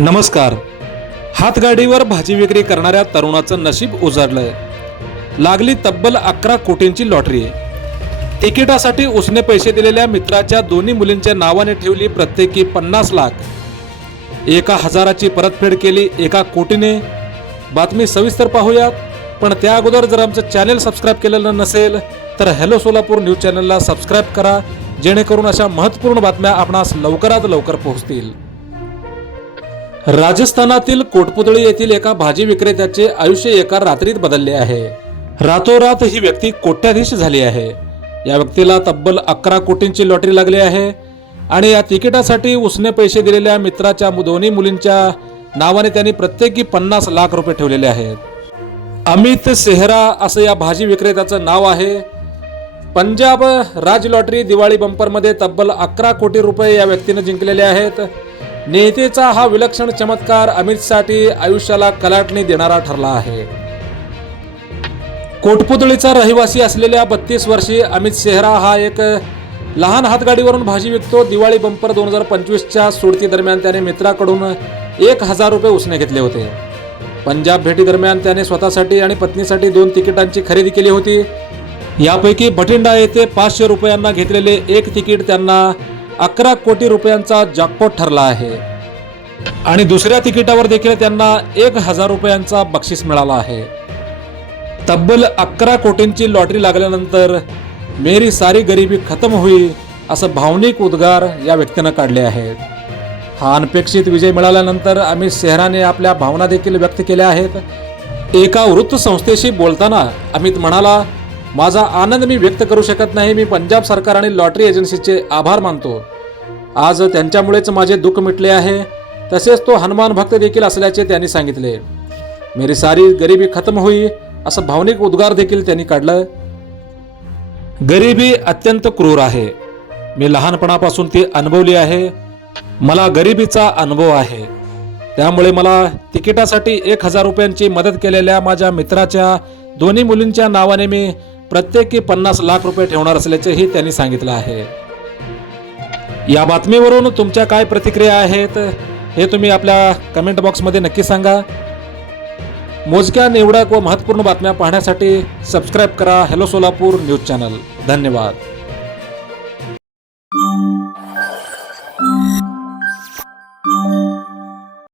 नमस्कार. हातगाडीवर भाजी विक्री करणाऱ्या तरुणाचं नशीब उजाडलंय. लागली तब्बल अकरा कोटींची लॉटरी तिकिटासाठी उसने पैसे दिलेल्या मित्राच्या दोन्ही मुलींच्या नावाने ठेवली प्रत्येकी पन्नास लाख. एका हजाराची परतफेड केली एका कोटीने. बातमी सविस्तर पाहूयात. पण त्या अगोदर जर आमचं चॅनेल सबस्क्राईब केलेलं नसेल तर हॅलो सोलापूर न्यूज चॅनलला सबस्क्राईब करा जेणेकरून अशा महत्त्वपूर्ण बातम्या आपणास लवकरात लवकर पोहोचतील. राजस्थानातील कोटपुतळी येथील एका भाजी विक्रेत्याचे आयुष्य एका रात्रीत बदलले आहे. रातोरात ही व्यक्ती कोट्याधीश झाली आहे. या व्यक्तीला तब्बल अकरा कोटींची लॉटरी लागली आहे आणि या तिकिटासाठी उसने पैसे दिलेल्या मित्राच्या दोन्ही मुलींच्या नावाने त्यांनी प्रत्येकी पन्नास लाख रुपये ठेवलेले आहेत. अमित सेहरा असं या भाजी विक्रेत्याचं नाव आहे. पंजाब राज लॉटरी दिवाळी बंपरमध्ये तब्बल अकरा कोटी रुपये या व्यक्तीनं जिंकलेले आहेत. नेतेचा हा विलक्षण चमत्कार अमितसाठी आयुष्याला कलाटणी देणारा ठरला आहे. कोटपुतळीचा रहिवासी असलेल्या बत्तीस वर्षी अमित सेहरा हा एक लहान हातगाडीवरून भाजी विकतो. दिवाळी बंपर दोन हजार पंचवीसच्या सोडती दरम्यान त्याने मित्राकडून एक हजार रुपये उसने घेतले होते. पंजाब भेटीदरम्यान त्याने स्वतःसाठी आणि पत्नीसाठी दोन तिकिटांची खरेदी केली होती. यापैकी बठिंडा येथे पाचशे रुपयांना घेतलेले एक तिकीट त्यांना अकरा कोटी रुपयांचा जॅकपॉट ठरला आहे. आणि दुसऱ्या तिकिटावर देखील त्यांना एक हजार रुपयांचा बक्षीस मिळाला आहे. तब्बल अकरा कोटींची लॉटरी लागल्यानंतर मेरी सारी गरिबी खतम होईल असं भावनिक उद्गार या व्यक्तीनं काढले आहेत. हा अनपेक्षित विजय मिळाल्यानंतर अमित सेहराने आपल्या भावना देखील व्यक्त केल्या आहेत. एका वृत्तसंस्थेशी बोलताना अमित म्हणाला माझा आनंद मी व्यक्त करू शकत नाही. मी पंजाब सरकार आणि लॉटरी एजन्सीचे आभार मानतो. आज त्यांच्यामुळेच माझे दुःख मिटले आहे. तसेच तो हनुमान भक्त देखील असल्याचे त्यांनी सांगितले. मेरी सारी गरिबी खतम होई असं भावनिक उद्गार देखील त्यांनी काढलं. गरिबी अत्यंत क्रूर आहे. मी लहानपणापासून ती अनुभवली आहे. मला गरिबीचा अनुभव आहे. त्यामुळे मला तिकिटासाठी एक हजार रुपयांची मदत केलेल्या माझ्या मित्राच्या दोन्ही मुलींच्या नावाने मी प्रत्येकी पन्नास लाख रुपये ठेवणार असल्याचेही त्यांनी सांगितलं आहे. या बातमीवरून तुमच्या काय प्रतिक्रिया आहेत हे तुम्ही आपल्या कमेंट बॉक्समध्ये नक्की सांगा. मोजक्या निवडक व महत्त्वपूर्ण बातम्या पाहण्यासाठी सबस्क्राईब करा हॅलो सोलापूर न्यूज चॅनल धन्यवाद.